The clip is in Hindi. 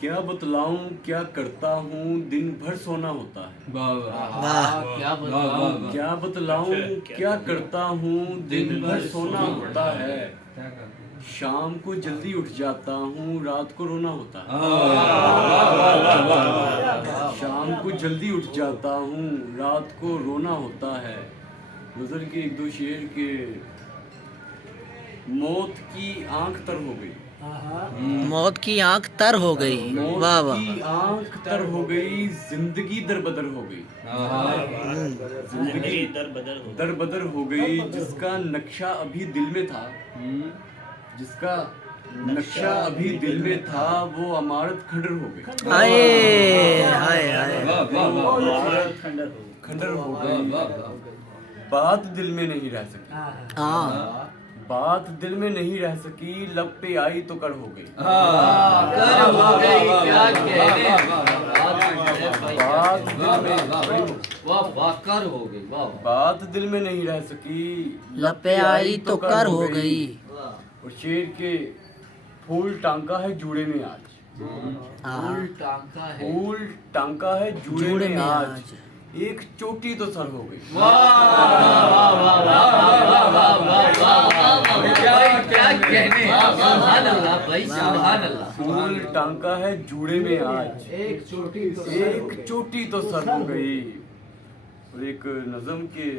क्या बतलाऊं क्या करता हूँ, दिन भर सोना होता है। वाह वाह वाह क्या बतलाऊं क्या बतलाऊं क्या करता हूँ, दिन भर सोना होता है। शाम को जल्दी उठ जाता हूँ, रात को रोना होता है। शाम को जल्दी उठ जाता हूँ, रात को रोना होता है। गुजर के एक दो शेर के मौत की आंख तर हो गई। मौत की आंख तर हो गई। मौत वाह वाह की आंख तर हो गई, जिंदगी दरबदर हो गई। जिंदगी दरबदर हो गई, जिसका नक्शा अभी दिल में था, जिसका नक्शा अभी दिल में था, वो इमारत खंडर हो गई। हाय हाय हाय खंडर हो गई। बात दिल में नहीं रह सकी। हाँ बात दिल में नहीं रह सकी, लब पे आई तो कर हो गई। कर हो गई क्या कहने बात दिल में वाह वाह कर हो गई वाह बात दिल में नहीं रह सकी, लब पे आई तो कर हो गई। और शेर के फूल टांका है जूड़े में आज। हाँ टांका है फूल टांका है जूड़े में आज, एक चोटी तो सर हो गई। क्या कहने सुभान अल्लाह भाई सुभान अल्लाह। फूल टांका है जूड़े में आज, एक चोटी तो सर हो गई। और एक नज़म के